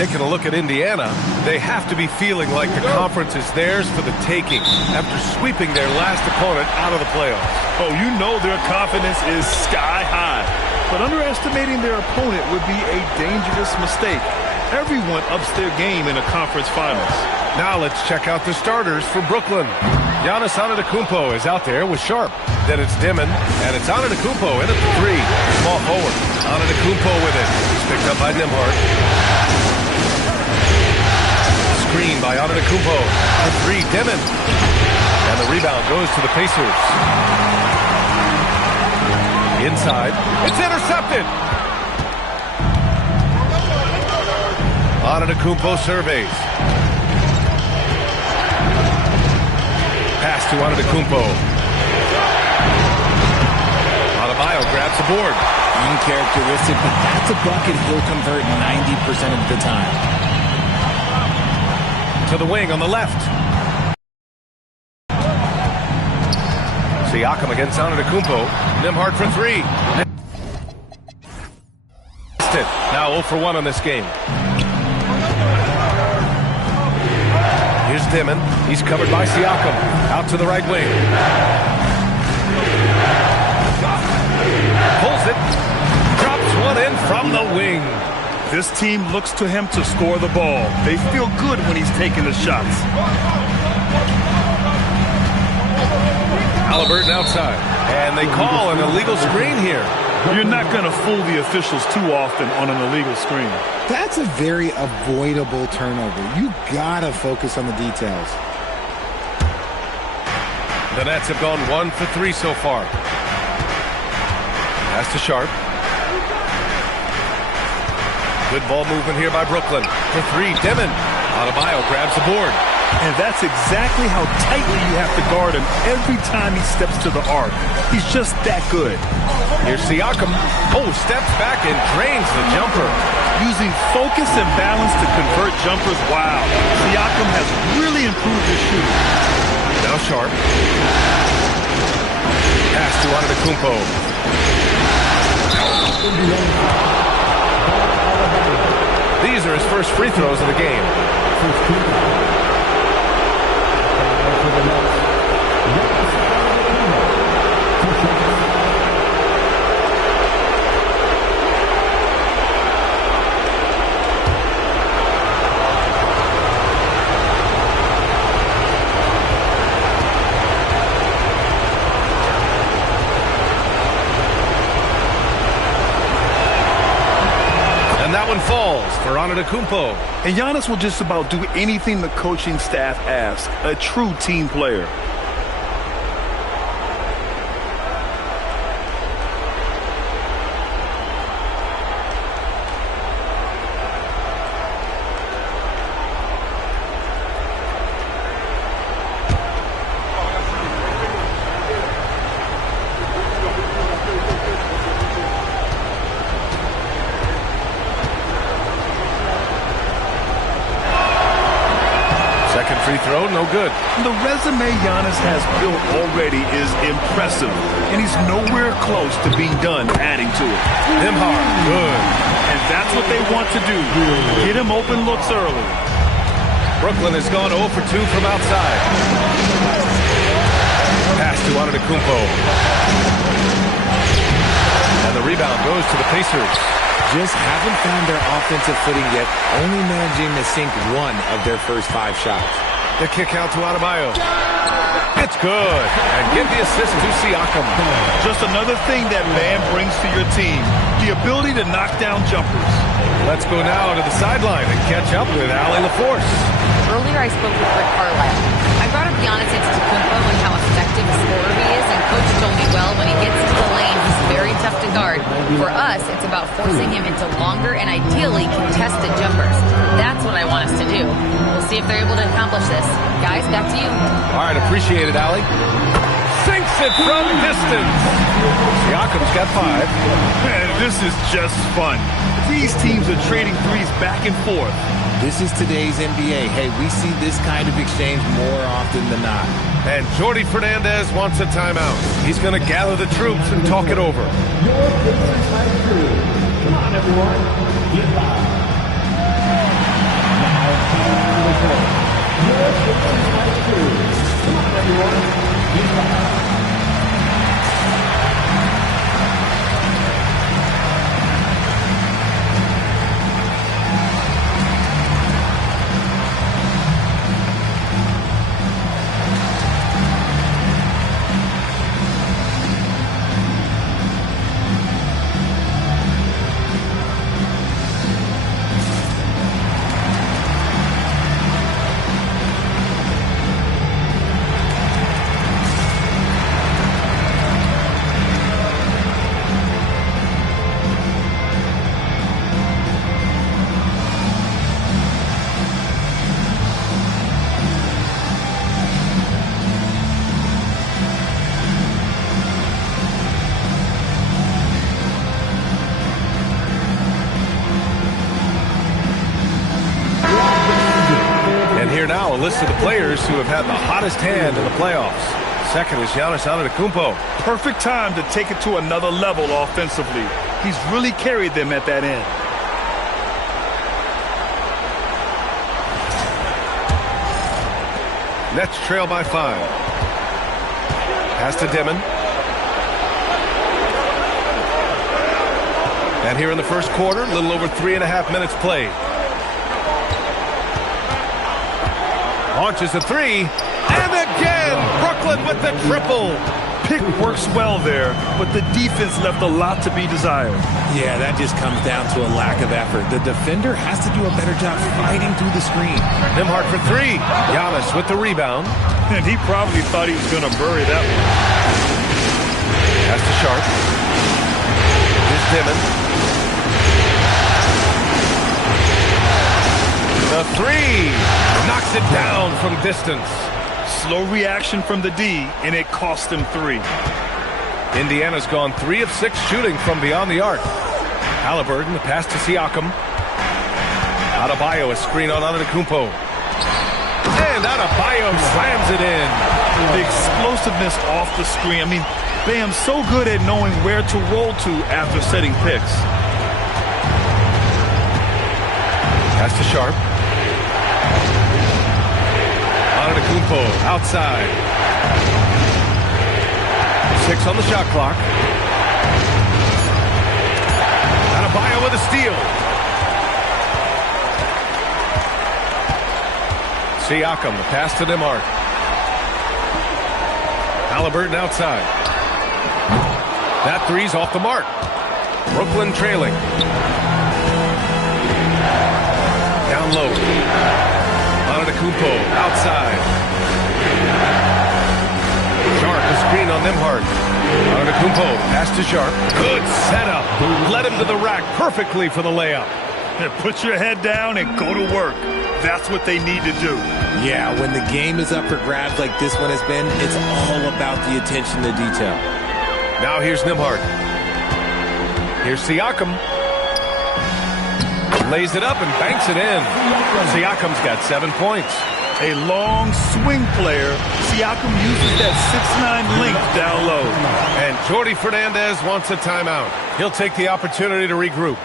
Taking a look at Indiana, they have to be feeling like the conference is theirs for the taking after sweeping their last opponent out of the playoffs. Oh, you know their confidence is sky high. But underestimating their opponent would be a dangerous mistake. Everyone ups their game in a conference finals. Now let's check out the starters for Brooklyn. Giannis Antetokounmpo is out there with Sharp. Then it's Dimon, and it's Antetokounmpo in at the 3. Small forward. Antetokounmpo with it. It's picked up by Nembhard. Screen by Antetokounmpo. For 3, Dimon. And the rebound goes to the Pacers. Inside. It's intercepted. Antetokounmpo surveys. Pass to Antetokounmpo. Adebayo grabs the board. Uncharacteristic, but that's a bucket he'll convert 90% of the time. To the wing on the left. Siakam against Antetokounmpo. Nembhard for 3. Now 0 for 1 on this game. Here's Dimon. He's covered by Siakam. Out to the right wing. Pulls it. Drops one in from the wing. This team looks to him to score the ball. They feel good when he's taking the shots. Halliburton outside. And they call an illegal screen here. You're not going to fool the officials too often on an illegal screen. That's a very avoidable turnover. You gotta focus on the details. The Nets have gone 1 for 3 so far. Pass to Sharp. Good ball movement here by Brooklyn. For 3, Dimon. Adebayo grabs the board. And that's exactly how tightly you have to guard him every time he steps to the arc. He's just that good. Here's Siakam. Oh, steps back and drains the jumper. Using focus and balance to convert jumpers. Wow. Siakam has really improved his shooting. Now Sharp. Pass to Antetokounmpo. These are his first free throws of the game. And that one falls for Antetokounmpo. And Giannis will just about do anything the coaching staff asks. A true team player. Free throw, no good. The resume Giannis has built already is impressive, and he's nowhere close to being done adding to it. Nembhard, good. And that's what they want to do. Get him open looks early. Brooklyn has gone 0 for 2 from outside. Pass to Antetokounmpo. And the rebound goes to the Pacers. Just haven't found their offensive footing yet, only managing to sink 1 of their first 5 shots. The kick out to Adebayo. It's good. And give the assist to Siakam. Just another thing that Bam brings to your team. The ability to knock down jumpers. Let's go now to the sideline and catch up with Allie LaForce. Earlier I spoke with Rick Carlisle. I brought up Giannis Antetokounmpo and how effective a scorer he is, and Coach told me, well, when he gets into the lane, he's very tough to guard. For us, it's about forcing him into longer and ideally contested jumpers. That's what I want us to do. We'll see if they're able to accomplish this. Guys, back to you. All right, appreciate it, Allie. Sinks it from distance. Siakam's got 5. Man, this is just fun. These teams are trading threes back and forth. This is today's NBA. Hey, we see this kind of exchange more often than not. And Jordi Fernandez wants a timeout. He's going to gather the troops and talk it over. Come on, everyone. Get loud. Now a list of the players who have had the hottest hand in the playoffs. Second is Giannis Antetokounmpo. Perfect time to take it to another level offensively. He's really carried them at that end. Nets trail by 5. Pass to Dimon. And here in the first quarter, a little over 3.5 minutes played. Launches a three, and again, Brooklyn with the triple. Pick works well there, but the defense left a lot to be desired. Yeah, that just comes down to a lack of effort. The defender has to do a better job fighting through the screen. Nembhard for three. Giannis with the rebound. And he probably thought he was going to bury that one. Pass to Sharp. Here's Dimon. The three. Knocks it down from distance. Slow reaction from the D, and it cost him 3. Indiana's gone 3 of 6 shooting from beyond the arc. Halliburton, the pass to Siakam. Adebayo, a screen on Antetokounmpo. And Adebayo slams it in. The explosiveness off the screen. I mean, Bam's so good at knowing where to roll to after setting picks. Pass to Sharp. Antetokounmpo outside. 6 on the shot clock. Adebayo with a steal. Siakam, the pass to Nembhard. Halliburton outside. That three's off the mark. Brooklyn trailing. Down low. Antetokounmpo outside. Sharp, a screen on Nembhard. Antetokounmpo, pass to Sharp. Good setup. Led him to the rack perfectly for the layup. Put your head down and go to work. That's what they need to do. Yeah, when the game is up for grabs like this one has been, it's all about the attention to detail. Now here's Nembhard. Here's Siakam. Lays it up and banks it in. Siakam's got 7 points. A long swing player. Siakam uses that 6'9" length down low. And Jordi Fernandez wants a timeout. He'll take the opportunity to regroup.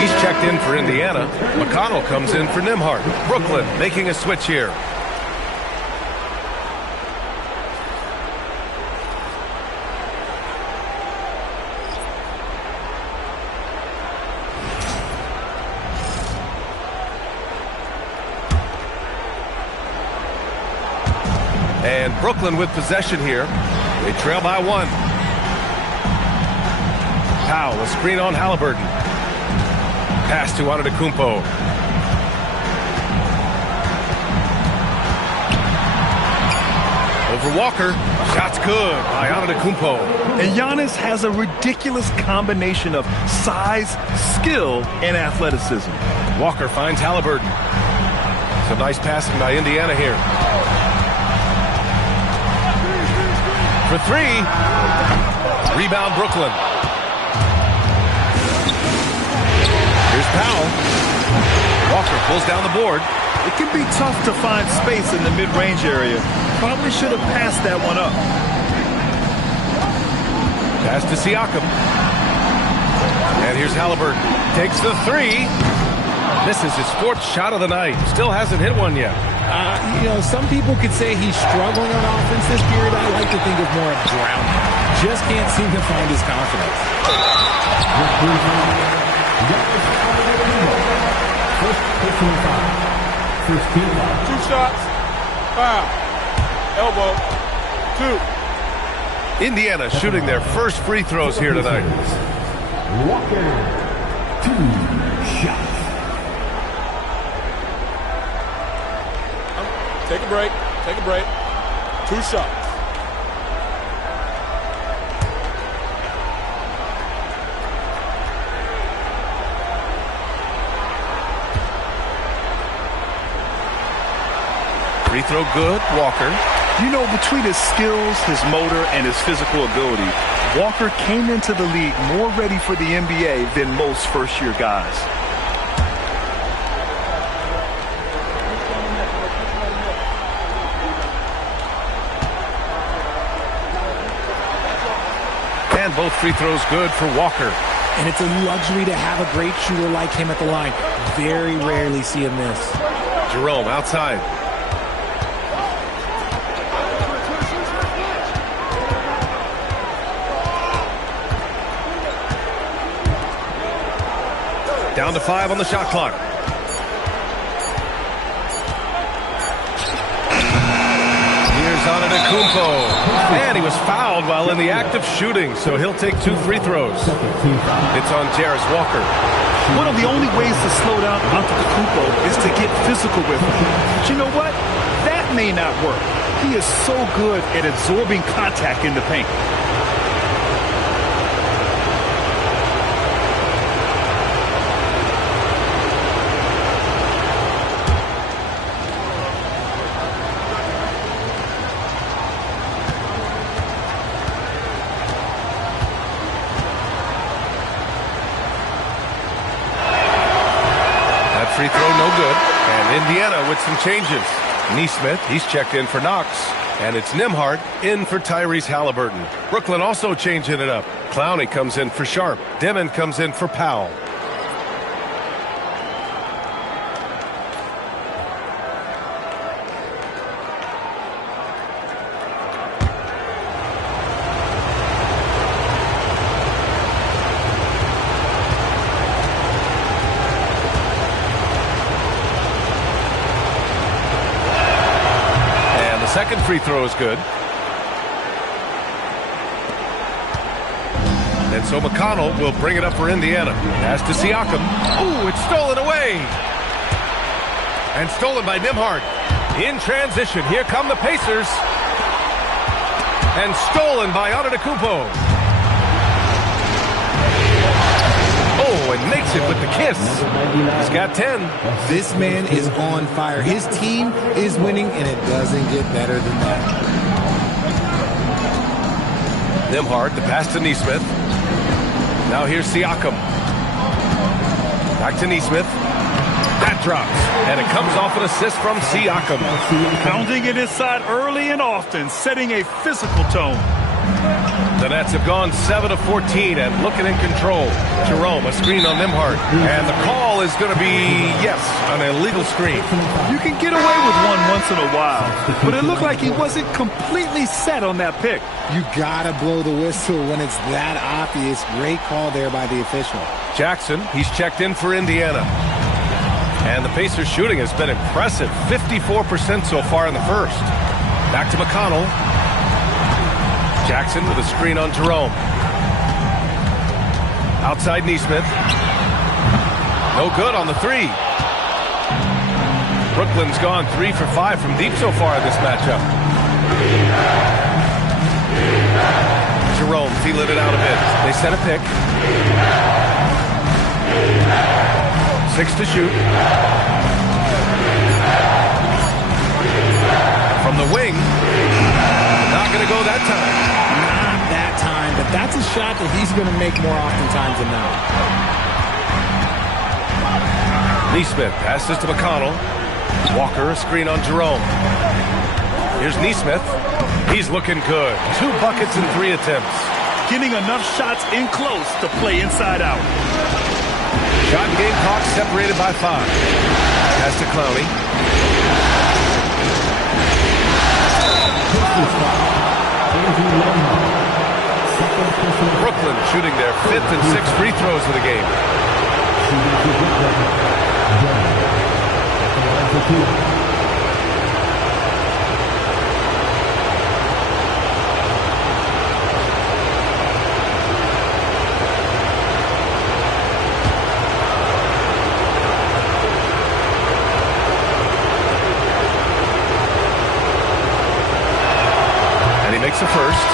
He's checked in for Indiana. McConnell comes in for Nembhard. Brooklyn making a switch here. And Brooklyn with possession here. They trail by 1. Powell, a screen on Halliburton. Pass to Antetokounmpo. Over Walker. Shot's good by Antetokounmpo. And Giannis has a ridiculous combination of size, skill, and athleticism. Walker finds Halliburton. Some nice passing by Indiana here. For 3. Rebound Brooklyn. Here's Powell. Walker pulls down the board. It can be tough to find space in the mid-range area. Probably should have passed that one up. Pass to Siakam. And here's Halliburton. Takes the 3. Misses his 4th shot of the night. Still hasn't hit one yet. Some people could say he's struggling on offense this period. I like to think of more of drowning. Just can't seem to find his confidence. First team foul. 2 shots. Foul. Elbow. 2. Indiana shooting their first free throws here tonight. Walker. 2 shots. Take a break. Take a break. 2 shots. Free throw good, Walker. Between his skills, his motor, and his physical ability, Walker came into the league more ready for the NBA than most first-year guys. And both free throws good for Walker. And it's a luxury to have a great shooter like him at the line. Very rarely see him miss. Jerome outside. Down to 5 on the shot clock. Here's Antetokounmpo. And he was fouled while in the act of shooting, so he'll take 2 free throws. It's on Jarris Walker. One of the only ways to slow down Antetokounmpo is to get physical with him. But you know what? That may not work. He is so good at absorbing contact in the paint. Free throw no good. And Indiana with some changes. Nesmith, he's checked in for Knox. And it's Nembhard in for Tyrese Halliburton. Brooklyn also changing it up. Clowney comes in for Sharp. Demon comes in for Powell. Second free throw is good. And so McConnell will bring it up for Indiana. Pass to Siakam. Ooh, it's stolen away. And stolen by Nembhard. In transition, here come the Pacers. And stolen by Antetokounmpo. Oh, and makes it with the kiss. He's got 10. This man is on fire. His team is winning, and it doesn't get better than that. Nembhard, the pass to Nesmith. Now here's Siakam. Back to Nesmith. That drops, and it comes off an assist from Siakam. Pounding it inside early and often, setting a physical tone. The Nets have gone 7 of 14 and looking in control. Jerome, a screen on Nembhard. And the call is going to be, yes, an illegal screen. You can get away with one once in a while, but it looked like he wasn't completely set on that pick. You got to blow the whistle when it's that obvious. Great call there by the official. Jackson, he's checked in for Indiana. And the Pacers shooting has been impressive. 54% so far in the first. Back to McConnell. Jackson with a screen on Jerome. Outside Neesmith. No good on the three. Brooklyn's gone 3 for 5 from deep so far in this matchup. Jerome feeling it out a bit. They set a pick. 6 to shoot. From the wing. Not going to go that time. Not that time, but that's a shot that he's going to make more oftentimes than not. Neesmith passes to McConnell. Walker, a screen on Jerome. Here's Neesmith. He's looking good. 2 buckets in 3 attempts. Getting enough shots in close to play inside out. Shot and Gamecocks separated by 5. Pass to Clowney. Brooklyn shooting their 5th and 6th free throws of the game. And he makes the first.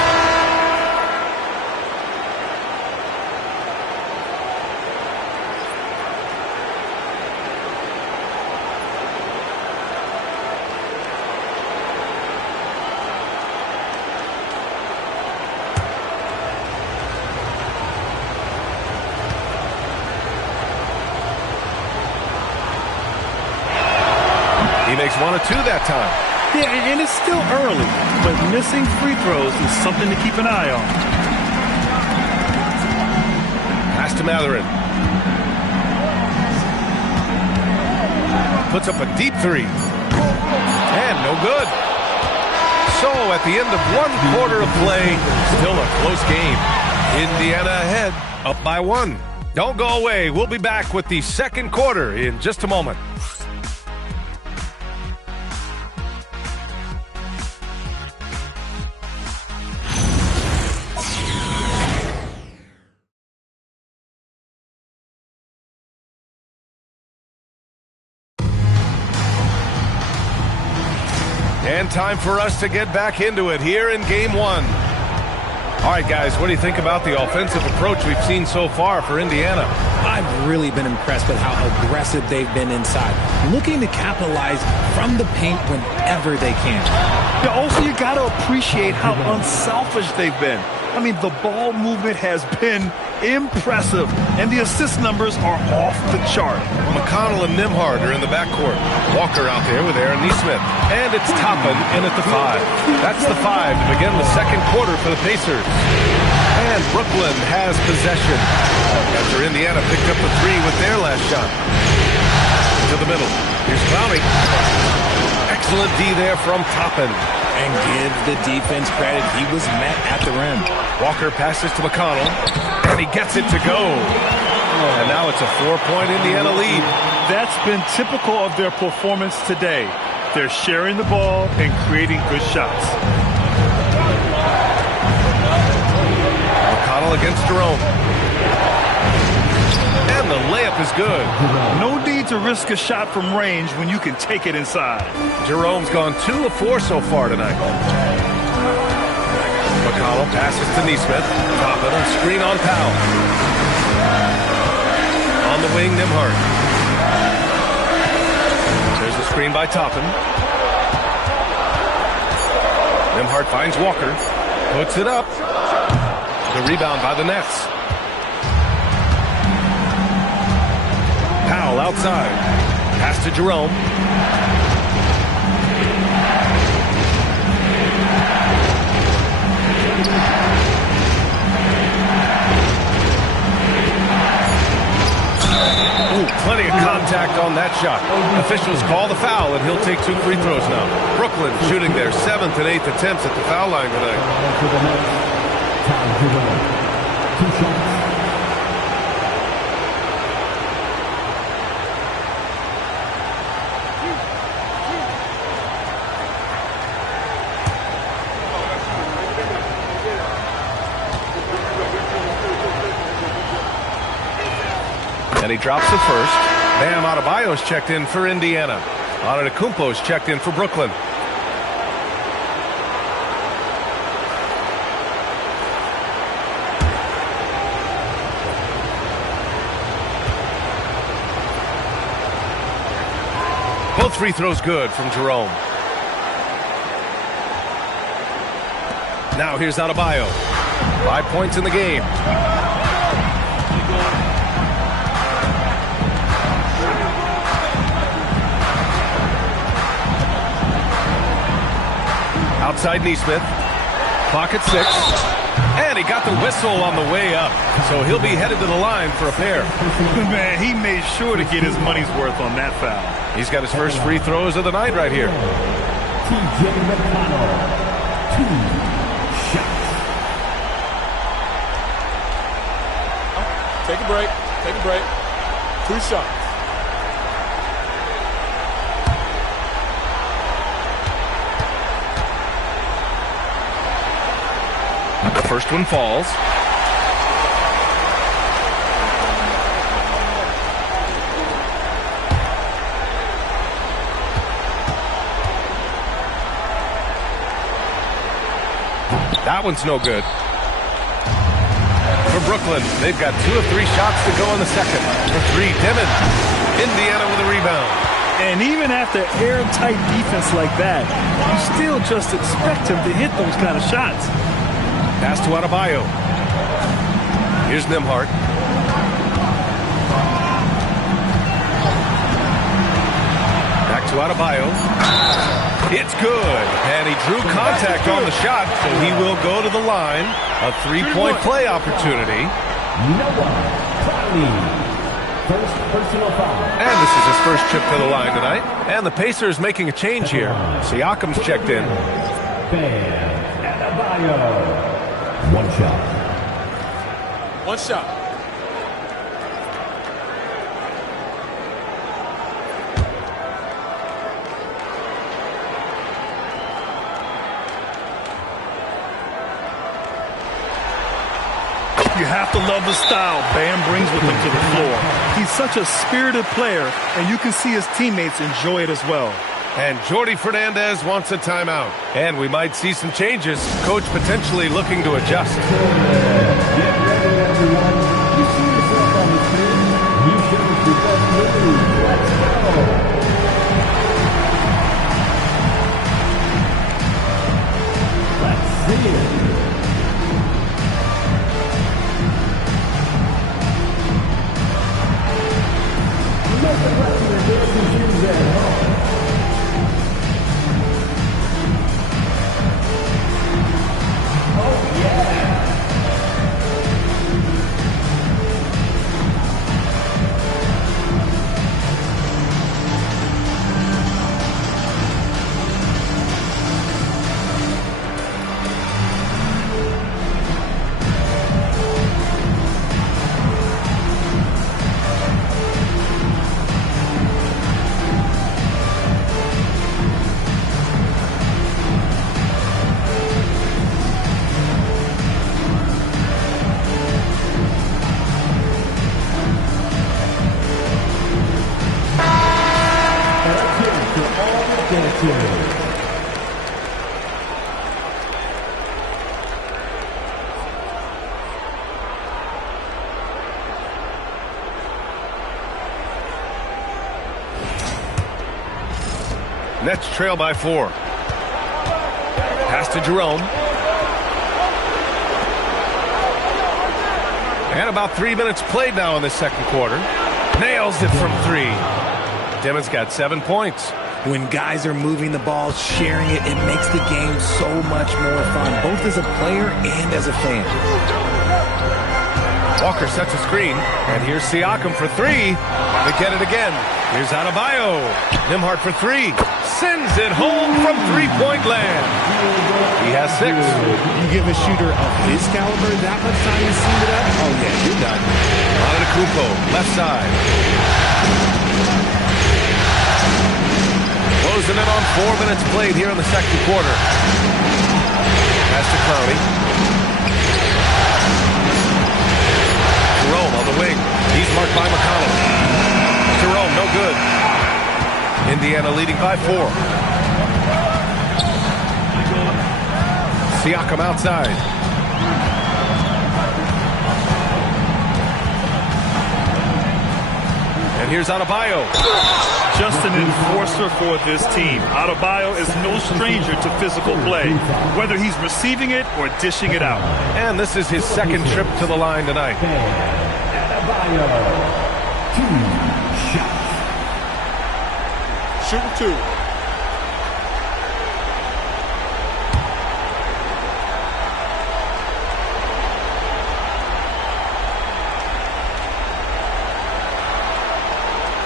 He makes 1 of 2 that time. Yeah, and it's still early, but missing free throws is something to keep an eye on. Pass to Matherin. Puts up a deep 3. And no good. So at the end of 1 quarter of play, still a close game. Indiana ahead, up by 1. Don't go away. We'll be back with the second quarter in just a moment. And time for us to get back into it here in Game 1. All right, guys, what do you think about the offensive approach we've seen so far for Indiana? I've really been impressed with how aggressive they've been inside, looking to capitalize from the paint whenever they can. Yeah, also, you got to appreciate how unselfish they've been. I mean, the ball movement has been impressive, and the assist numbers are off the chart. McConnell and Nembhard are in the backcourt. Walker out there with Aaron Neesmith. And it's Toppin in at the 5. That's the 5 to begin the second quarter for the Pacers. And Brooklyn has possession after Indiana picked up the 3 with their last shot. To the middle. Here's Clowney. Excellent D there from Toppin. And give the defense credit, he was met at the rim. Walker passes to McConnell, and he gets it to go. And now it's a 4-point Indiana lead. That's been typical of their performance today. They're sharing the ball and creating good shots. McConnell against Jerome. And the layup is good. No need to risk a shot from range when you can take it inside. Jerome's gone 2 of 4 so far tonight. McConnell passes to Neesmith. Toppin and screen on Powell. On the wing, Nembhard. There's a screen by Toppin. Nembhard finds Walker. Puts it up. The rebound by the Nets. Powell outside. Pass to Jerome. Ooh, plenty of contact on that shot. Officials call the foul, and he'll take 2 free throws now. Brooklyn shooting their 7th and 8th attempts at the foul line tonight. And he drops the first. Bam Adebayo's checked in for Indiana. Antetokounmpo's checked in for Brooklyn. Both free throws good from Jerome. Now here's Adebayo. 5 points in the game. Outside Nesmith. Clock at 6. And he got the whistle on the way up. So he'll be headed to the line for a pair. Man, he made sure to get his money's worth on that foul. He's got his first free throws of the night right here. T.J. McConnell, 2 shots. Take a break. Take a break. 2 shots. The first one falls. That one's no good. For Brooklyn, they've got 2 of 3 shots to go in the second. For 3, Dimon. Indiana with a rebound. And even after airtight defense like that, you still just expect him to hit those kind of shots. Pass to Adebayo. Here's Nembhard. Back to Adebayo. It's good. And he drew contact on the shot, so he will go to the line. A 3-point play opportunity. Noah Crowley, first personal foul. And this is his first trip to the line tonight. And the Pacers making a change here. Siakam's checked in. Bam Adebayo. 1 shot. 1 shot. You have to love the style Bam brings with him to the floor. He's such a spirited player, and you can see his teammates enjoy it as well. And Jordi Fernandez wants a timeout. And we might see some changes. Coach potentially looking to adjust. Get ready, everyone. You see yourself on the screen. You show us your best move. Let's go. Let's see it. Make the rest of your dancing shoes at home. Oh, yeah. Nets trail by 4. Pass to Jerome. And about 3 minutes played now in the second quarter. Nails it from 3. Demon's got 7 points. When guys are moving the ball, sharing it, it makes the game so much more fun, both as a player and as a fan. Walker sets a screen, and here's Siakam for 3. To get it again. Here's Adebayo. Nembhard for 3. Sends it home from 3-point land. He has 6. You give a shooter of his caliber that much time to seam it up, oh yeah, you're done. Antetokounmpo, left side. Closing in on 4 minutes played here in the second quarter. Pass to Crowley. Jerome on the wing. He's marked by McConnell. Indiana leading by 4. Siakam outside. And here's Adebayo. Just an enforcer for this team. Adebayo is no stranger to physical play, whether he's receiving it or dishing it out. And this is his second trip to the line tonight. Adebayo, 2 shots. Shooting 2.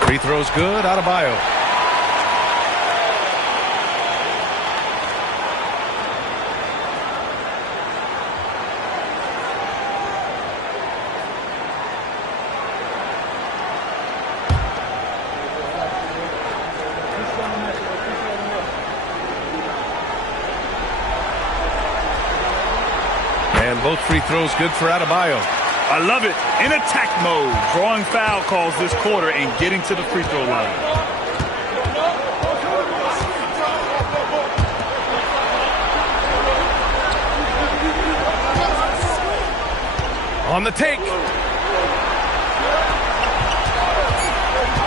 Free throws good, Adebayo. And both free throws good for Adebayo. I love it. In attack mode, drawing foul calls this quarter and getting to the free throw line. On the take.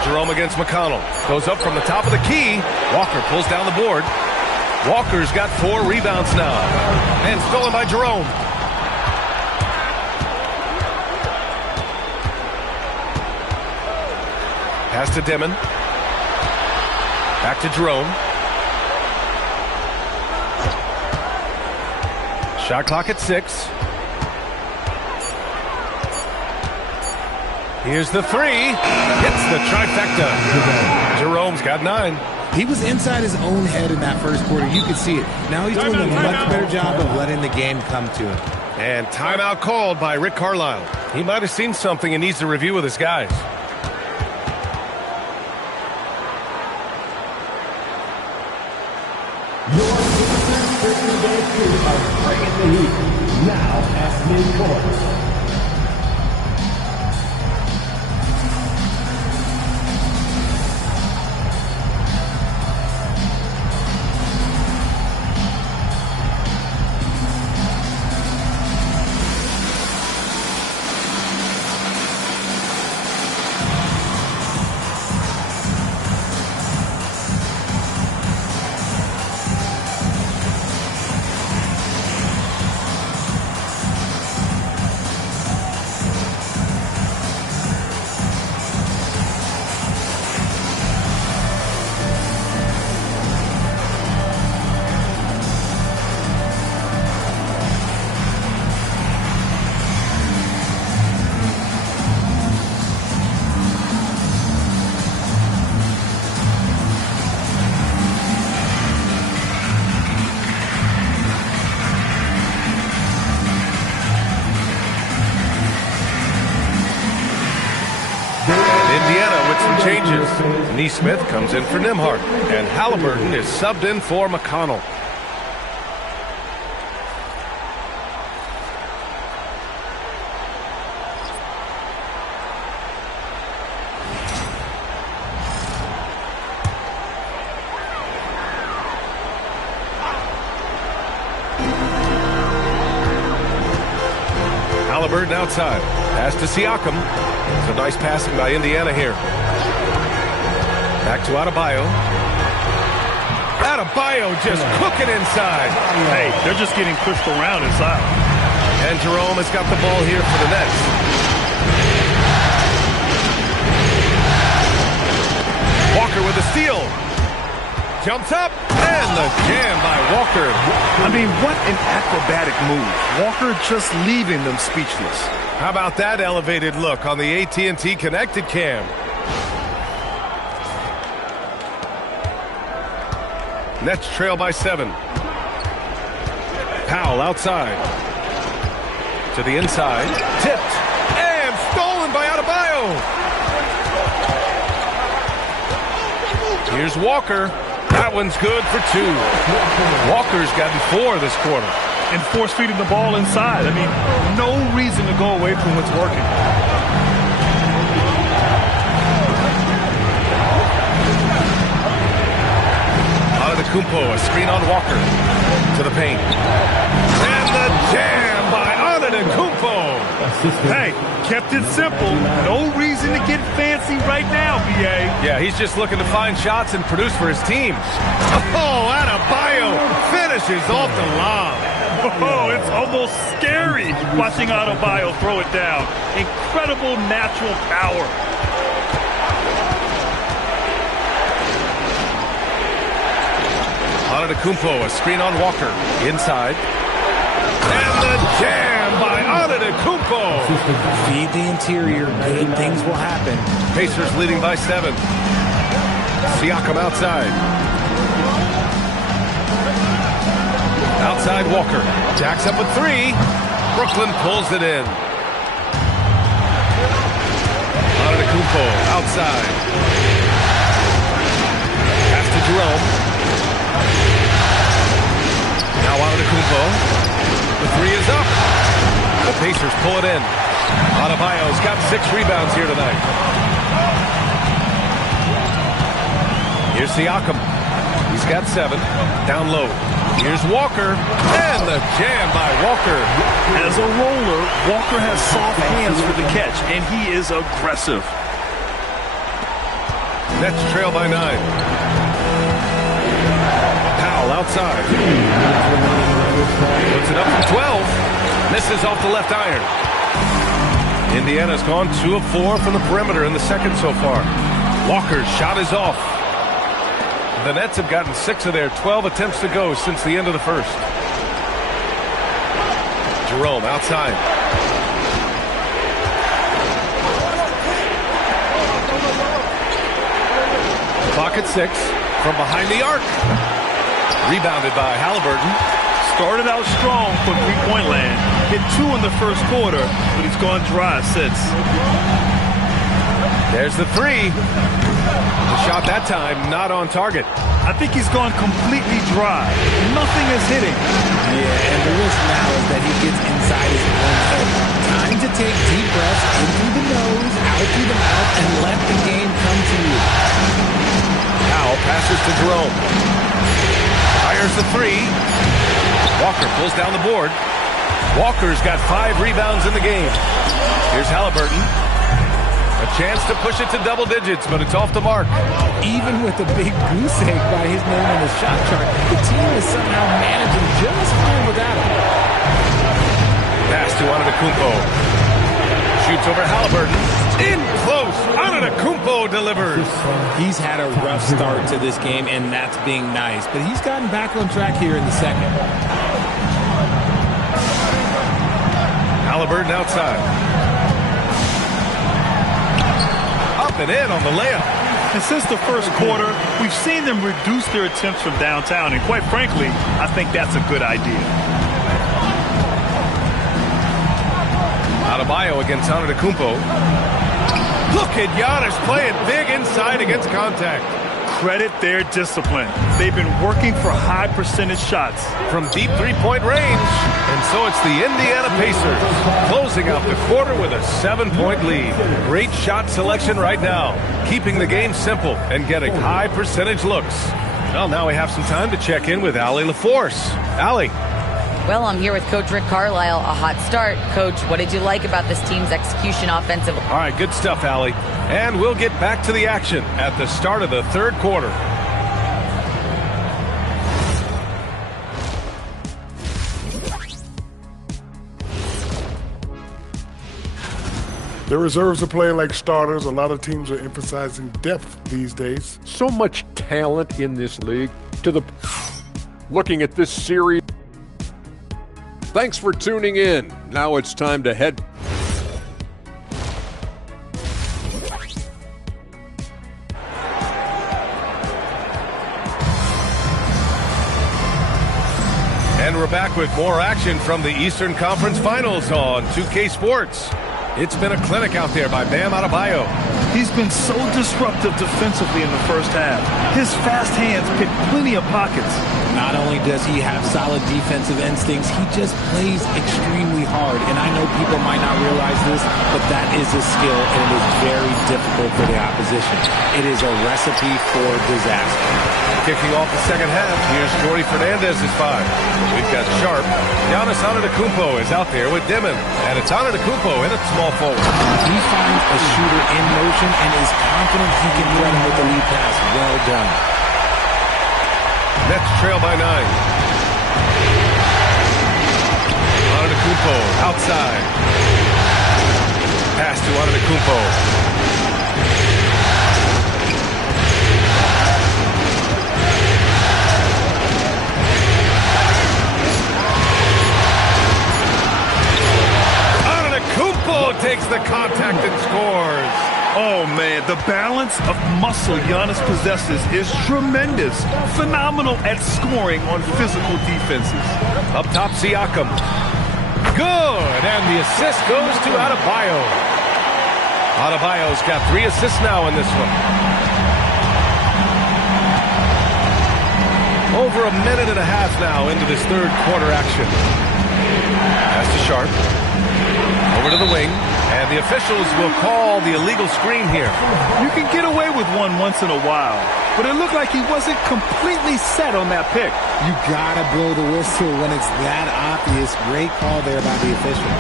Jerome against McConnell. Goes up from the top of the key. Walker pulls down the board. Walker's got 4 rebounds now. And stolen by Jerome. Pass to Dimon. Back to Jerome. Shot clock at 6. Here's the 3. Hits the trifecta. Jerome's got 9. He was inside his own head in that first quarter. You could see it. Now he's doing a much better job of letting the game come to him. And timeout called by Rick Carlisle. He might have seen something and needs to review with his guys. Your Sixers bringing their team of bringing the heat. Now at midcourt. Changes. Neesmith comes in for Nembhard, and Halliburton is subbed in for McConnell. Halliburton outside. Pass to Siakam. So nice passing by Indiana here. Back to Adebayo. Adebayo just cooking inside. Hey, they're just getting pushed around inside. And Jerome has got the ball here for the Nets. Walker with a steal. Jumps up, and the jam by Walker. I mean, what an acrobatic move. Walker just leaving them speechless. How about that elevated look on the AT&T Connected Cam? Nets trail by 7. Powell outside. To the inside. Tipped. And stolen by Adebayo. Here's Walker. That one's good for 2. Walker's gotten 4 this quarter. And force-feeding the ball inside. I mean, no reason to go away from what's working. Antetokounmpo, a screen on Walker. To the paint. And the jam by Antetokounmpo. Hey, kept it simple. No reason to get fancy right now, B.A. Yeah, he's just looking to find shots and produce for his team. Oh, Adebayo finishes off the lob. Oh, it's almost scary watching Adebayo throw it down. Incredible natural power. Antetokounmpo, a screen on Walker. Inside. And the jam by Antetokounmpo. Feed the interior. Good things will happen. Pacers leading by 7. Siakam outside. Outside Walker. Jacks up a 3. Brooklyn pulls it in. Antetokounmpo outside. Pass to Jerome. Now Antetokounmpo. The 3 is up. The Pacers pull it in. Adebayo's got 6 rebounds here tonight. Here's Siakam. He's got 7. Down low. Here's Walker. And the jam by Walker. As a roller, Walker has soft hands for the catch, and he is aggressive. Nets trail by 9. Powell outside. Puts it up from 12. Misses off the left iron. Indiana's gone 2 of 4 from the perimeter in the second so far. Walker's shot is off. The Nets have gotten 6 of their 12 attempts to go since the end of the first. Jerome outside. Clock at 6. From behind the arc. Rebounded by Halliburton. Started out strong from three-point land. Hit 2 in the first quarter, but he's gone dry since. There's the 3. The shot that time not on target. I think he's gone completely dry. Nothing is hitting. Yeah, and the risk now is that he gets inside his own head. Time to take deep breaths in through the nose, out through the mouth, and let the game come to you. Powell passes to Jerome. Fires the 3. Walker pulls down the board. Walker's got 5 rebounds in the game. Here's Halliburton. A chance to push it to double digits, but it's off the mark. Even with a big goose egg by his name on the shot chart, the team is somehow managing just fine without him. Pass to Antetokounmpo. Shoots over Halliburton. In close. Antetokounmpo delivers. He's had a rough start to this game, and that's being nice. But he's gotten back on track here in the second. Halliburton outside. Up and in on the layup. And since the first quarter, we've seen them reduce their attempts from downtown. And quite frankly, I think that's a good idea. Adebayo against Antetokounmpo. Look at Giannis playing big inside against contact. Credit their discipline. They've been working for high percentage shots. From deep three-point range. And so it's the Indiana Pacers closing out the quarter with a 7-point lead. Great shot selection right now. Keeping the game simple and getting high percentage looks. Well, now we have some time to check in with Allie LaForce. Allie. Well, I'm here with Coach Rick Carlisle. A hot start. Coach, what did you like about this team's execution offensively? All right, good stuff, Allie. And we'll get back to the action at the start of the third quarter. The reserves are playing like starters. A lot of teams are emphasizing depth these days. So much talent in this league. Looking at this series. Thanks for tuning in. Now it's time to head. And we're back with more action from the Eastern Conference Finals on 2K Sports. It's been a clinic out there by Bam Adebayo. He's been so disruptive defensively in the first half. His fast hands pick plenty of pockets. Not only does he have solid defensive instincts, he just plays extremely hard. And I know people might not realize this, but that is a skill, and it is very difficult for the opposition. It is a recipe for disaster. Kicking off the second half, here's Jordi Fernandez's 5. We've got Sharp. Giannis Antetokounmpo is out there with Dimon, and it's Antetokounmpo in at small forward. He finds a shooter in motion and is confident he can thread him with the lead pass. Well done. Nets trail by 9. Antetokounmpo outside. Pass to Antetokounmpo. Antetokounmpo takes the contact and scores. Oh, man, the balance of muscle Giannis possesses is tremendous. Phenomenal at scoring on physical defenses. Up top, Siakam. Good, and the assist goes to Adebayo. Adebayo's got 3 assists now in this one. Over a minute and a half now into this third quarter action. Pass to Sharp. Over to the wing. And the officials will call the illegal screen here. You can get away with one once in a while, but it looked like he wasn't completely set on that pick. You gotta blow the whistle when it's that obvious. Great call there by the official.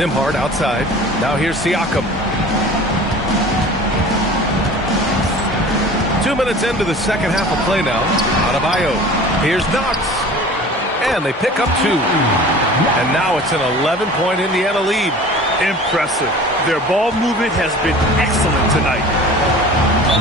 Nembhard outside. Now here's Siakam. 2 minutes into the second half of play now. Adebayo. Here's Knox. And they pick up 2. And now it's an 11-point Indiana lead. Impressive. Their ball movement has been excellent tonight.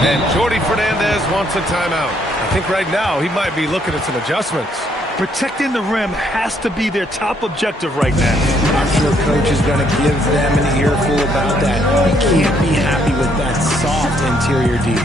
And Jordi Fernandez wants a timeout. I think right now he might be looking at some adjustments. Protecting the rim has to be their top objective right now. I'm sure coach is going to give them an earful about that. You can't be happy with that soft interior D.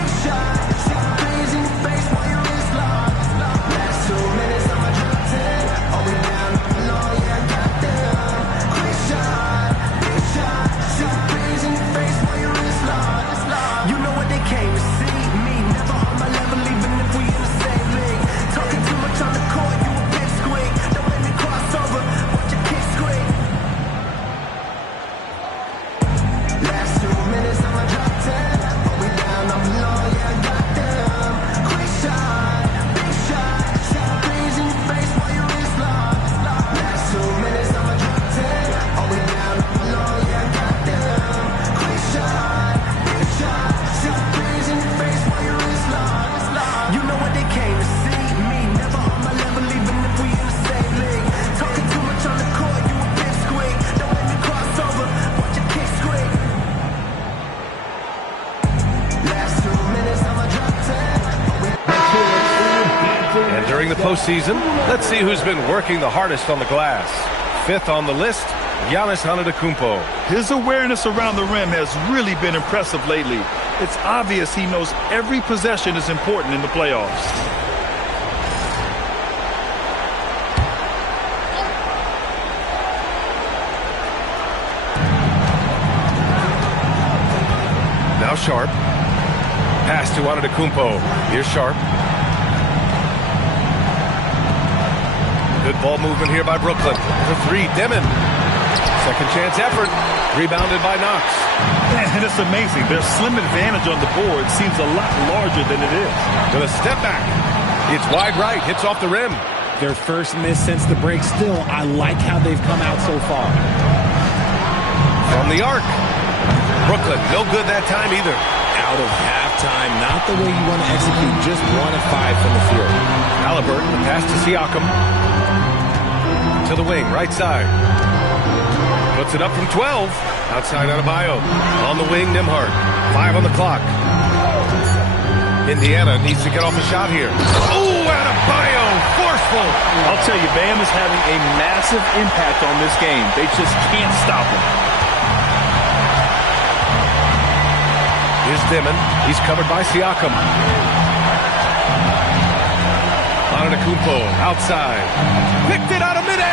During the postseason, let's see who's been working the hardest on the glass. 5th on the list, Giannis Antetokounmpo. His awareness around the rim has really been impressive lately. It's obvious he knows every possession is important in the playoffs. Now Sharp. Pass to Antetokounmpo. Here's Sharp. Good ball movement here by Brooklyn. For 3, Dimon. Second chance effort. Rebounded by Knox. And it's amazing. Their slim advantage on the board seems a lot larger than it is. With a step back. It's wide right. Hits off the rim. Their first miss since the break. Still, I like how they've come out so far. From the arc. Brooklyn, no good that time either. Out of halftime. Not the way you want to execute. Just 1 of 5 from the field. Halliburton, the pass to Siakam. To the wing, right side. Puts it up from 12. Outside Adebayo. On the wing, Nembhard. 5 on the clock. Indiana needs to get off a shot here. Oh, Adebayo, forceful. I'll tell you, Bam is having a massive impact on this game. They just can't stop him. Here's Dimon. He's covered by Siakam. Antetokounmpo outside. Picked it out of midair.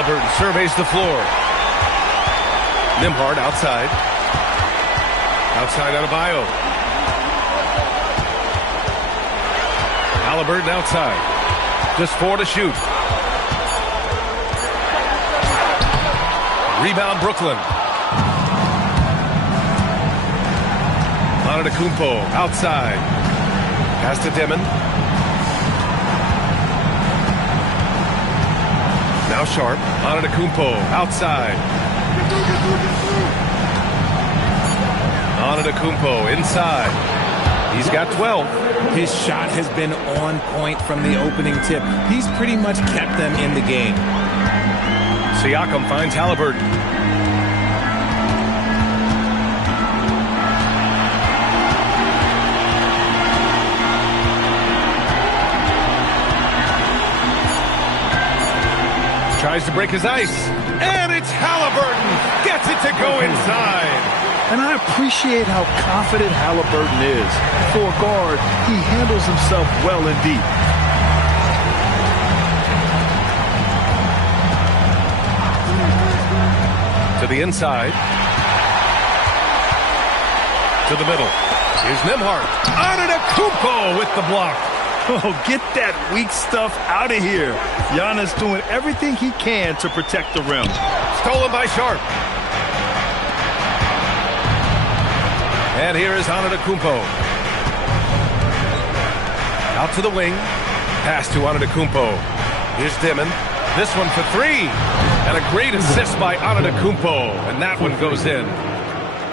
Halliburton surveys the floor. Nembhard outside. Outside Adebayo. Halliburton outside. Just 4 to shoot. Rebound Brooklyn. Antetokounmpo outside. Pass to Dimon. Now Sharp. Antetokounmpo outside. Antetokounmpo inside. He's got 12. His shot has been on point from the opening tip. He's pretty much kept them in the game. Siakam finds Halliburton. Tries to break his ice. And it's Halliburton. Gets it to go inside. And I appreciate how confident Halliburton is. For a guard, he handles himself well and deep. To the inside. To the middle. Here's Nembhard. Antetokounmpo with the block. Oh, get that weak stuff out of here. Giannis doing everything he can to protect the rim. Stolen by Sharp. And here is Antetokounmpo. Out to the wing. Pass to Antetokounmpo. Here's Dimon. This one for 3. And a great assist by Antetokounmpo. And that one goes in.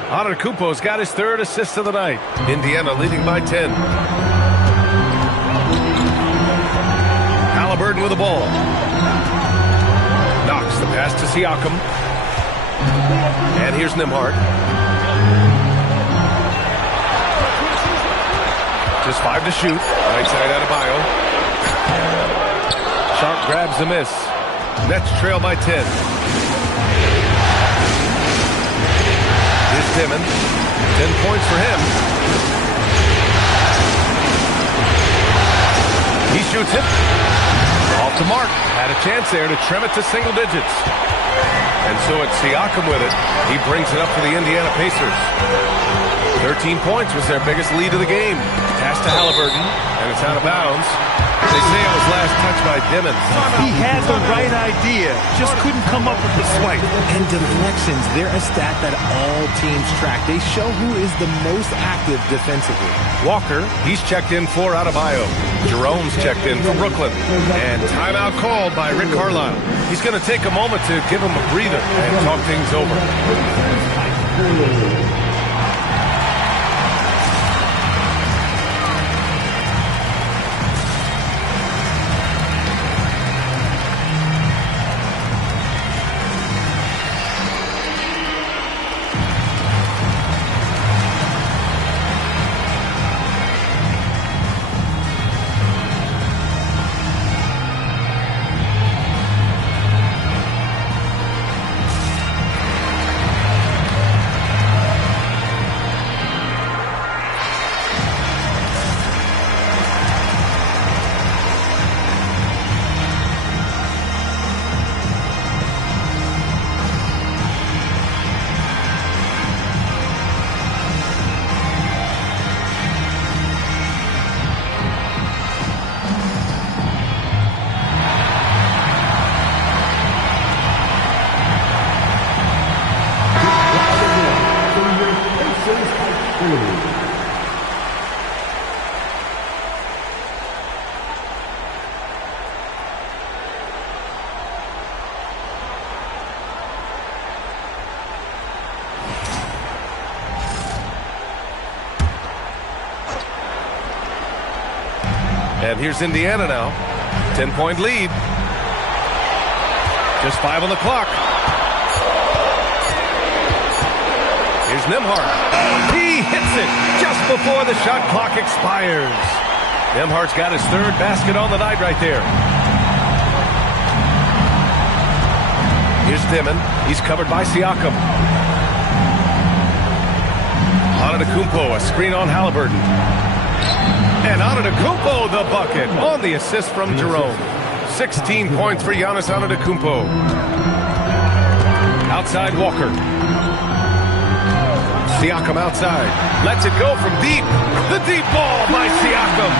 Antetokounmpo's got his 3rd assist of the night. Indiana leading by 10. Halliburton with the ball. Knocks the pass to Siakam. And here's Nembhard. Just 5 to shoot. Right side Adebayo. Sharp grabs the miss. Nets trail by 10. Here's Dimon. 10 points for him. He shoots it. Off the mark. Had a chance there to trim it to single digits. And so it's Siakam with it. He brings it up for the Indiana Pacers. 13 points was their biggest lead of the game. Pass to Halliburton, and it's out of bounds. They say it was last touched by Dimon. He had the right idea, just couldn't come up with the swipe. And deflections, they're a stat that all teams track. They show who is the most active defensively. Walker, he's checked in for Adebayo. Jerome's checked in for Brooklyn. And timeout called by Rick Carlisle. He's going to take a moment to give him a breather and talk things over. And here's Indiana now. 10-point lead. Just 5 on the clock. Here's Nembhard. He hits it just before the shot clock expires. Nembhard's got his 3rd basket on the night right there. Here's Dimon. He's covered by Siakam. Antetokounmpo, a screen on Halliburton. And Antetokounmpo the bucket on the assist from Jerome. 16 points for Giannis Antetokounmpo. Outside Walker. Siakam outside. Lets it go from deep. The deep ball by Siakam.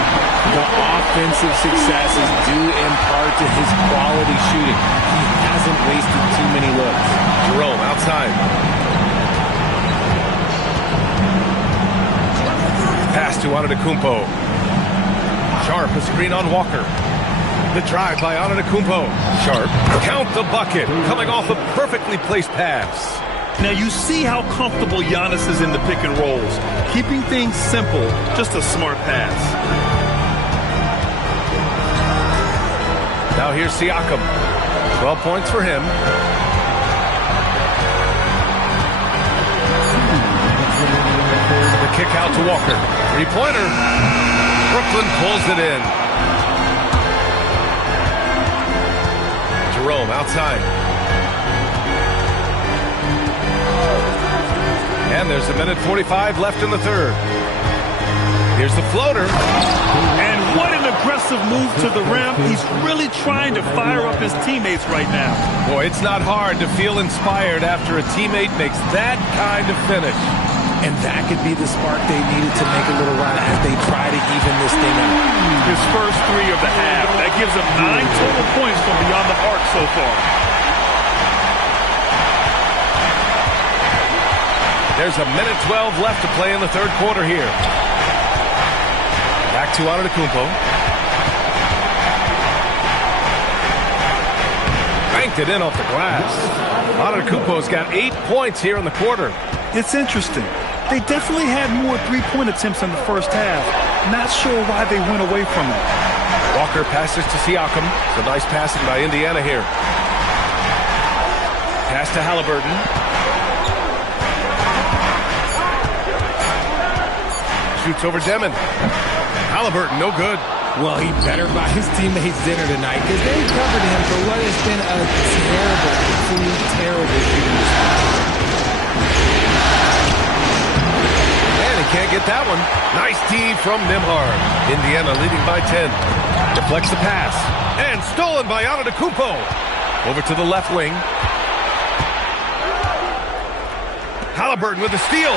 The offensive success is due in part to his quality shooting. He hasn't wasted too many looks. Jerome outside. Pass to Antetokounmpo. Sharp, a screen on Walker. The drive by Antetokounmpo. Sharp, count the bucket. Coming off a perfectly placed pass. Now you see how comfortable Giannis is in the pick and rolls. Keeping things simple, just a smart pass. Now here's Siakam. 12 points for him. The kick out to Walker. Three-pointer. Brooklyn pulls it in. Jerome outside. And there's 1:45 left in the third. Here's the floater. And what an aggressive move to the rim. He's really trying to fire up his teammates right now. Boy, it's not hard to feel inspired after a teammate makes that kind of finish. And that could be the spark they needed to make a little run as they try to even this thing out. His first three of the half. That gives him 9 total points from beyond the arc so far. There's 1:12 left to play in the third quarter here. Back to Antetokounmpo. Banked it in off the glass. Antetokounmpo's got 8 points here in the quarter. It's interesting. They definitely had more three-point attempts in the first half. Not sure why they went away from it. Walker passes to Siakam. It's a nice passing by Indiana here. Pass to Halliburton. Shoots over Demon. Halliburton, no good. Well, he better buy his teammates dinner tonight because they covered him for what has been a terrible, absolutely terrible shooting. And he can't get that one. Nice D from Nembhard. Indiana leading by 10. Deflects the pass. And stolen by Antetokounmpo. Over to the left wing. Halliburton with the steal.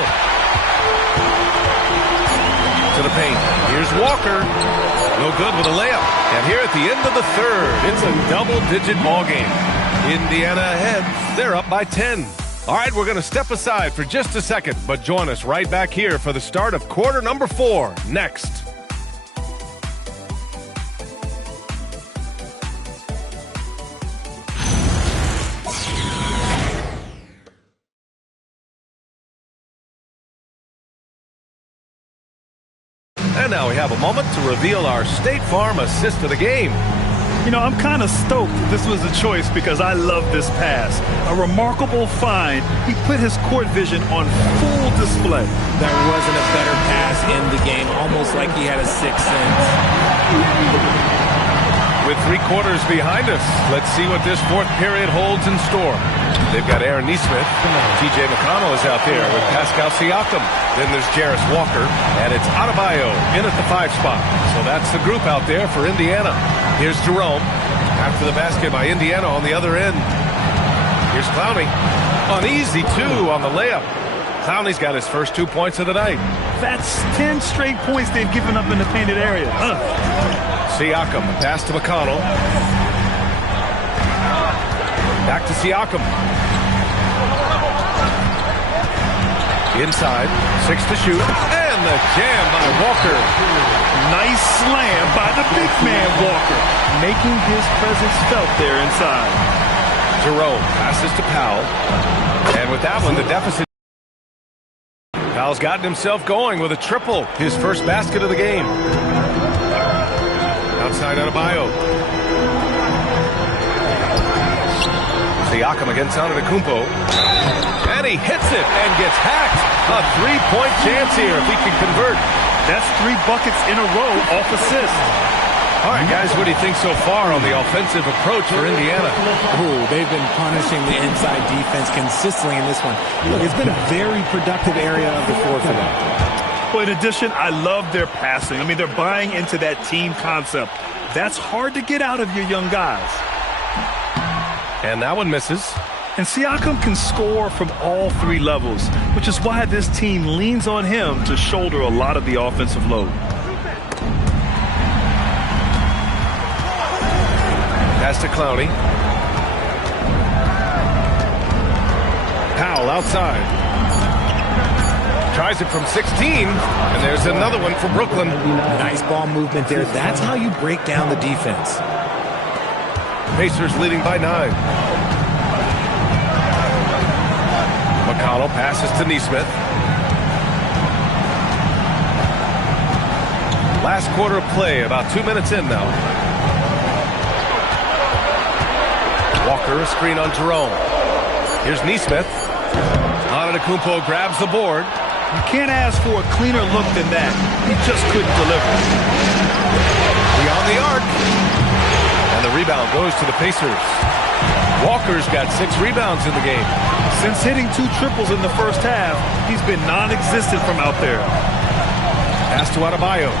To the paint. Here's Walker. No good with a layup. And here at the end of the third, it's a double-digit ball game. Indiana ahead. They're up by 10. All right, we're going to step aside for just a second, but join us right back here for the start of quarter number 4 next. And now we have a moment to reveal our State Farm assist of the game. You know, I'm kind of stoked this was a choice because I love this pass. A remarkable find. He put his court vision on full display. There wasn't a better pass in the game, almost like he had a sixth sense. With 3 quarters behind us, let's see what this fourth period holds in store. They've got Aaron Nesmith. TJ McConnell is out there with Pascal Siakam. Then there's Jarris Walker, and it's Adebayo in at the 5 spot. So that's the group out there for Indiana. Here's Jerome. After the basket by Indiana on the other end. Here's Clowney. An easy 2 on the layup. Clowney's got his first 2 points of the night. That's 10 straight points they've given up in the painted area. Siakam, pass to McConnell. Back to Siakam. Inside, 6 to shoot, and the jam by Walker. Nice slam by the big man Walker, making his presence felt there inside. Jerome passes to Powell, and with that one, the deficit. Powell's gotten himself going with a triple, his first basket of the game. Outside Adebayo. Siakam against Antetokounmpo. And he hits it and gets hacked. A 3-point chance here if he can convert. That's 3 buckets in a row off assist. All right, guys, what do you think so far on the offensive approach for Indiana? Ooh, they've been punishing the inside defense consistently in this one. Look, it's been a very productive area of the floor for them. Well, in addition, I love their passing. I mean, they're buying into that team concept. That's hard to get out of your young guys. And that one misses. And Siakam can score from all three levels, which is why this team leans on him to shoulder a lot of the offensive load. Pass to Clowney. Powell outside. Tries it from 16, and there's another one for Brooklyn. Nice ball movement there. That's how you break down the defense. Pacers leading by 9. McConnell passes to Nesmith. Last quarter of play, about 2 minutes in now. Walker, a screen on Jerome. Here's Nesmith. Antetokounmpo grabs the board. You can't ask for a cleaner look than that. He just couldn't deliver. Beyond the arc. And the rebound goes to the Pacers. Walker's got 6 rebounds in the game. Since hitting 2 triples in the first half, he's been non-existent from out there. Pass to Adebayo.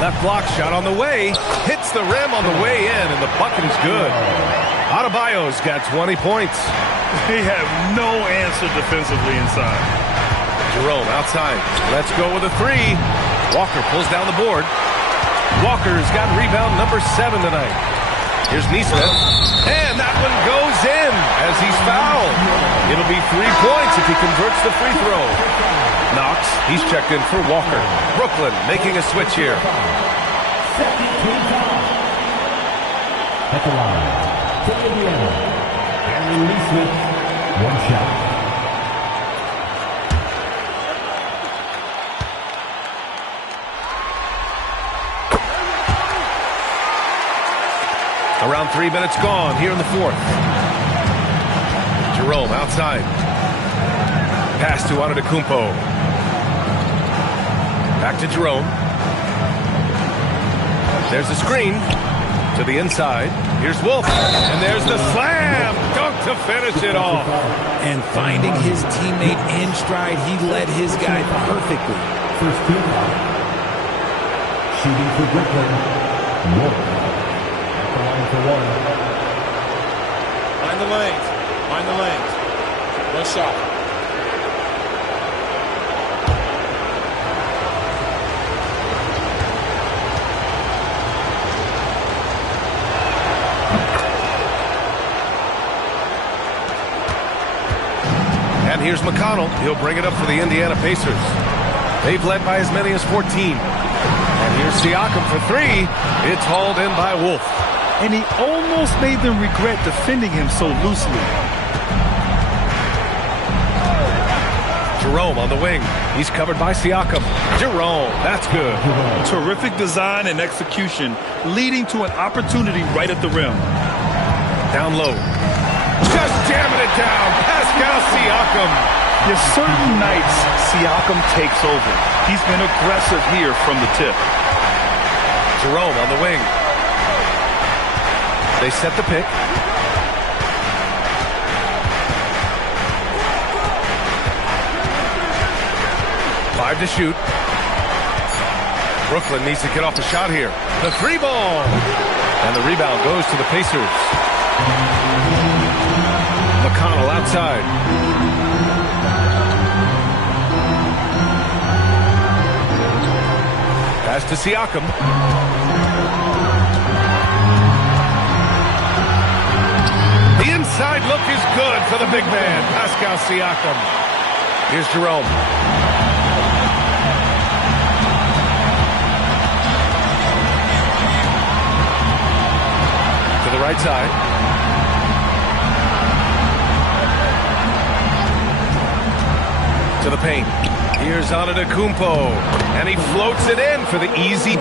Left block shot on the way. Hits the rim on the way in, and the bucket is good. Adebayo's got 20 points. They have no answer defensively inside. Jerome outside. Let's go with a 3. Walker pulls down the board. Walker's got rebound number 7 tonight. Here's Nesmith. And that one goes in as he's fouled. It'll be 3 points if he converts the free throw. Knox, he's checked in for Walker. Brooklyn making a switch here. At the line, for Indiana, Aaron Nesmith, 1 shot. Around 3 minutes gone here in the 4th. Jerome outside. Pass to Antetokounmpo. Back to Jerome. There's a screen to the inside. Here's Wolf. And there's the slam. Dunk to finish it off. And finding his teammate in stride, he led his guy perfectly. First team foul. Shooting for Brooklyn, Wolf. At the line for 1. Mind the lanes. Mind the lanes. 1 shot. And here's McConnell. He'll bring it up for the Indiana Pacers. They've led by as many as 14. And here's Siakam for 3. It's hauled in by Wolf. And he almost made them regret defending him so loosely. Jerome on the wing. He's covered by Siakam. Jerome, that's good. Terrific design and execution, leading to an opportunity right at the rim. Down low. Just jamming it down. Pascal Siakam. There's certain nights Siakam takes over. He's been aggressive here from the tip. Jerome on the wing. They set the pick. Five to shoot. Brooklyn needs to get off the shot here. The 3 ball. And the rebound goes to the Pacers. McConnell outside. Pass to Siakam. The inside look is good for the big man, Pascal Siakam. Here's Jerome. To the right side. To the paint. Here's Antetokounmpo. And he floats it in for the easy 2.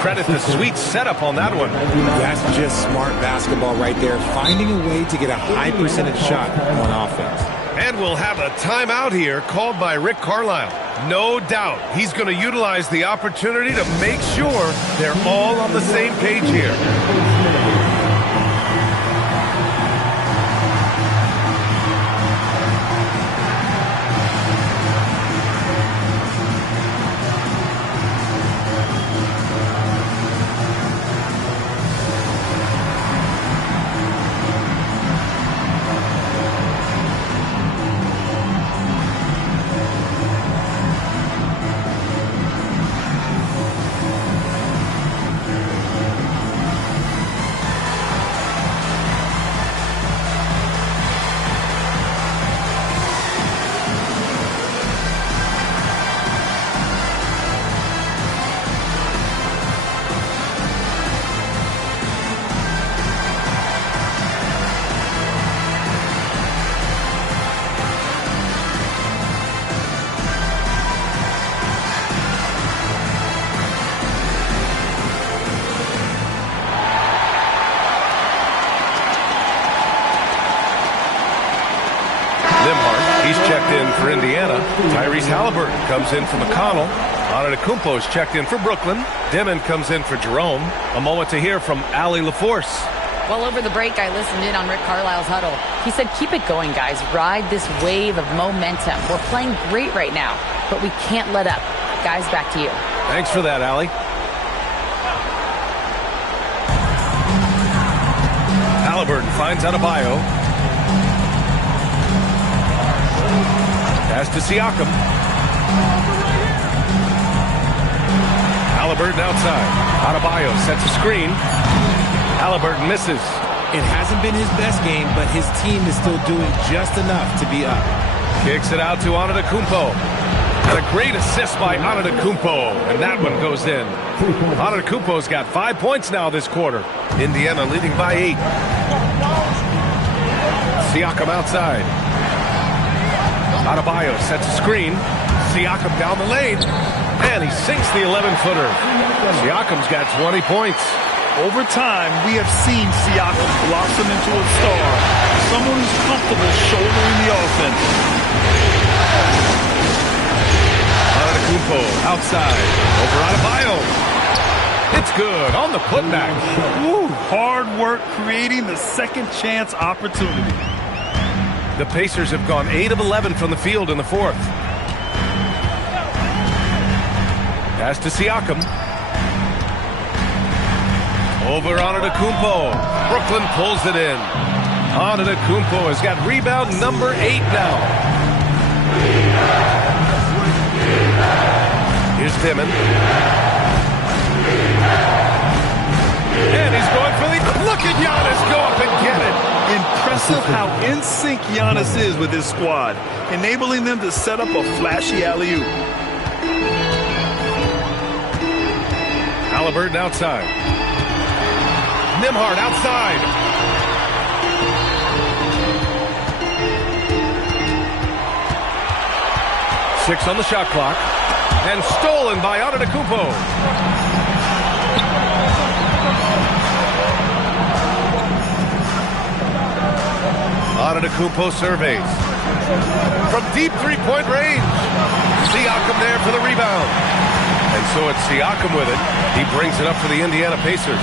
Credit the sweet setup on that one. That's just smart basketball right there. Finding a way to get a high percentage shot on offense. And we'll have a timeout here called by Rick Carlisle. No doubt he's going to utilize the opportunity to make sure they're all on the same page here. Indiana. Tyrese Halliburton comes in for McConnell. Antetokounmpo is checked in for Brooklyn. Dimon comes in for Jerome. A moment to hear from Allie LaForce. Well, over the break, I listened in on Rick Carlisle's huddle. He said, keep it going, guys. Ride this wave of momentum. We're playing great right now, but we can't let up. Guys, back to you. Thanks for that, Allie. Halliburton finds Adebayo. Pass to Siakam. Halliburton outside. Adebayo sets a screen. Halliburton misses. It hasn't been his best game, but his team is still doing just enough to be up. Kicks it out to Antetokounmpo. And a great assist by Antetokounmpo, and that one goes in. Antetokounmpo's got 5 points now this quarter. Indiana leading by 8. Siakam outside. Adebayo sets a screen. Siakam down the lane, and he sinks the 11-footer. Siakam's got 20 points. Over time, we have seen Siakam blossom into a star, someone who's comfortable shouldering the offense. Antetokounmpo outside, over Adebayo. It's good on the putback. Woo, hard work creating the second chance opportunity. The Pacers have gone 8 of 11 from the field in the fourth. Pass to Siakam. Over Antetokounmpo. Brooklyn pulls it in. Antetokounmpo has got rebound number 8 now. Here's Dimon. And he's going for the... Look at Giannis go up and get it. Impressive how in sync Giannis is with his squad, enabling them to set up a flashy alley-oop. Halliburton outside. Nembhard outside. Six on the shot clock. And stolen by Antetokounmpo. Antetokounmpo surveys. From deep three-point range. Siakam there for the rebound. And so it's Siakam with it. He brings it up for the Indiana Pacers.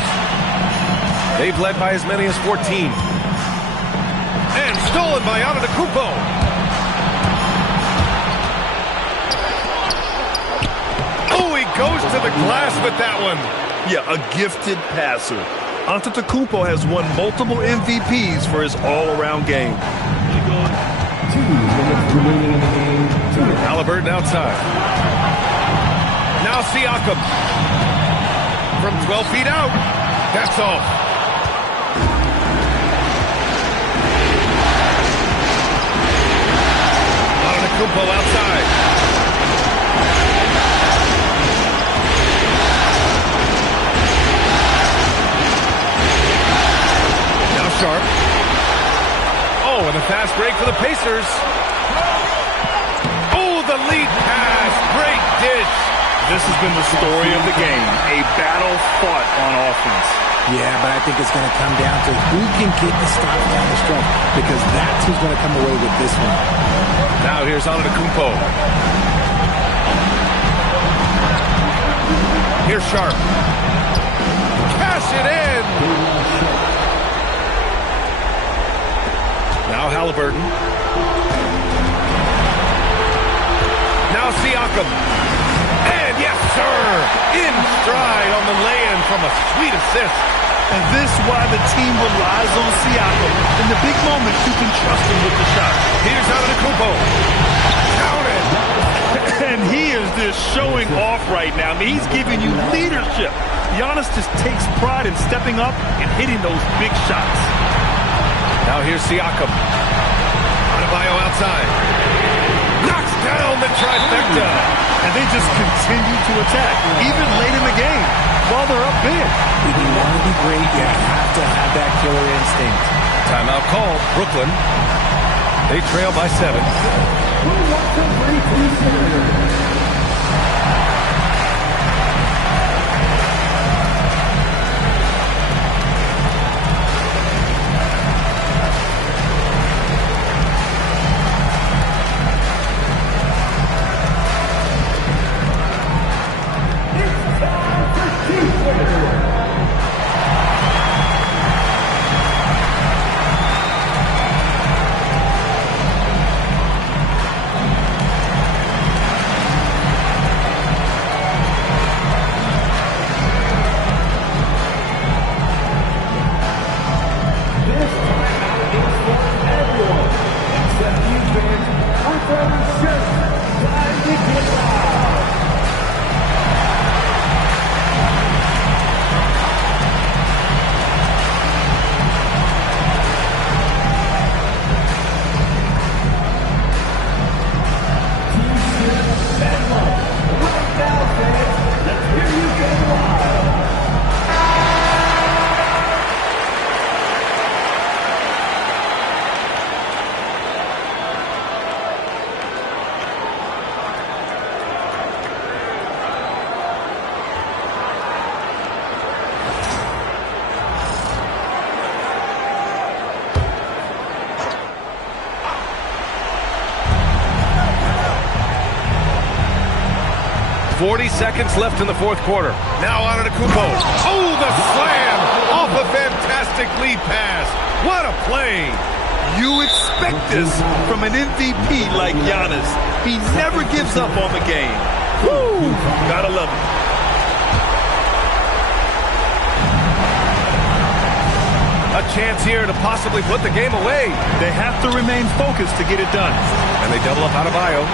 They've led by as many as 14. And stolen by Antetokounmpo. Oh, he goes to the glass with that one. Yeah, a gifted passer. Antetokounmpo has won multiple MVPs for his all-around game. 2 minutes remaining in the game. Halliburton outside. Now Siakam. From 12 feet out. That's all. Antetokounmpo outside. Now Sharp. Oh, and a fast break for the Pacers. Oh, the lead pass. Great dish. This has been the story of the game. A battle fought on offense. Yeah, but I think it's going to come down to who can get the stops down the stretch, because that's who's going to come away with this one. Now here's Antetokounmpo. Here's Sharp. Cash it in. Now Halliburton. Now Siakam. And yes, sir, in stride on the lay-in from a sweet assist. And this is why the team relies on Siakam. In the big moments, you can trust him with the shot. Here's Antetokounmpo. Count it. And he is just showing off right now. I mean, he's giving you leadership. Giannis just takes pride in stepping up and hitting those big shots. Now here's Siakam. Adebayo outside. Knocks down the trifecta. And they just continue to attack, even late in the game, while they're up big. If you want to be great, you have to have that killer instinct. Timeout called. Brooklyn. They trail by 7. 40 seconds left in the fourth quarter. Now Antetokounmpo. Oh, the slam off a fantastic lead pass. What a play. You expect this from an MVP like Giannis. He never gives up on the game. Woo! Gotta love it. A chance here to possibly put the game away. They have to remain focused to get it done. And they double up Adebayo.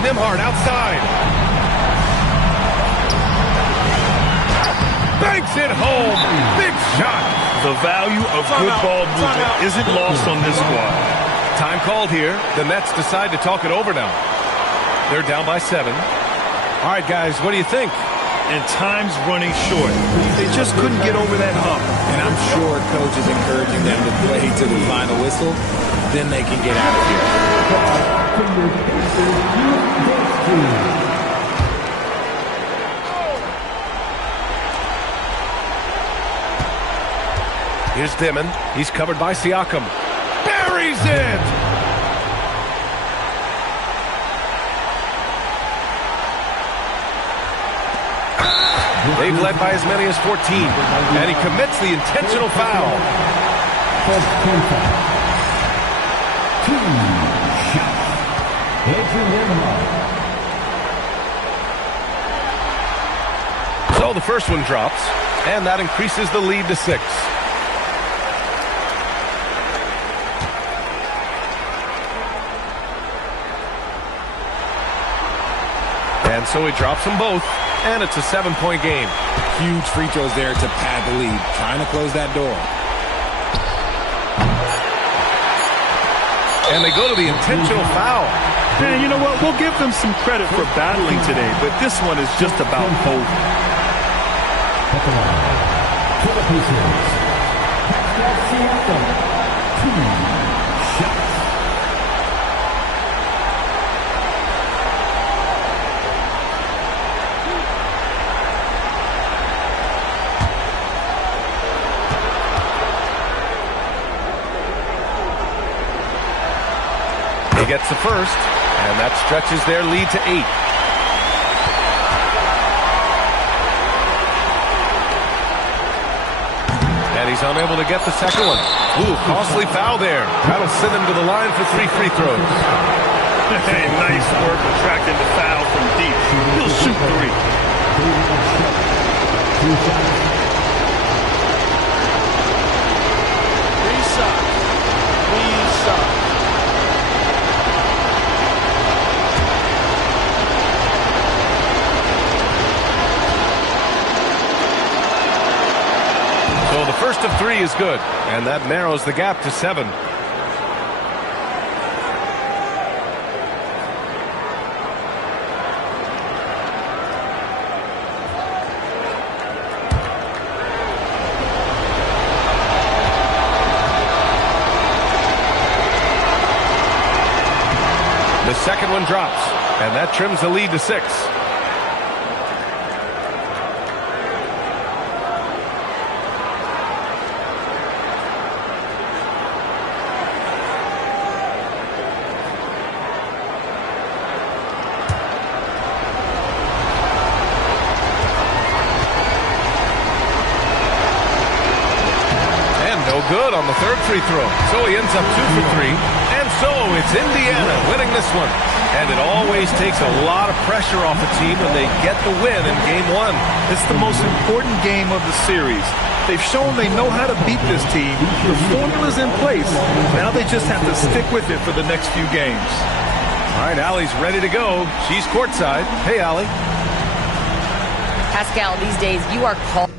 Nembhard outside. Banks it home. Big shot. The value of good ball movement isn't lost on this squad. Time called here. The Nets decide to talk it over now. They're down by 7. All right, guys, what do you think? And time's running short. They just couldn't get over that hump. And I'm sure coach is encouraging them to play to the final whistle. Then they can get out of here. Here's Dimon. He's covered by Siakam. Buries it! They've led by as many as 14. And he commits the intentional foul. So the first one drops, and that increases the lead to 6. And so he drops them both, and it's a 7-point game. Huge free throws there to pad the lead, trying to close that door. And they go to the intentional foul. And you know what? We'll give them some credit for battling today, but this one is just about over. He gets the first, and that stretches their lead to 8. And he's unable to get the second one. Ooh, costly foul there. That'll send him to the line for 3 free throws. Hey, nice work attracting the foul from deep. He'll shoot 3. So the first of 3 is good, and that narrows the gap to 7. The second one drops, and that trims the lead to 6. Good on the third free throw. So he ends up 2 for 3. And so it's Indiana winning this one. And it always takes a lot of pressure off a team when they get the win in Game 1. It's the most important game of the series. They've shown they know how to beat this team. The formula's in place. Now they just have to stick with it for the next few games. All right, Allie's ready to go. She's courtside. Hey, Allie. Pascal, these days you are called.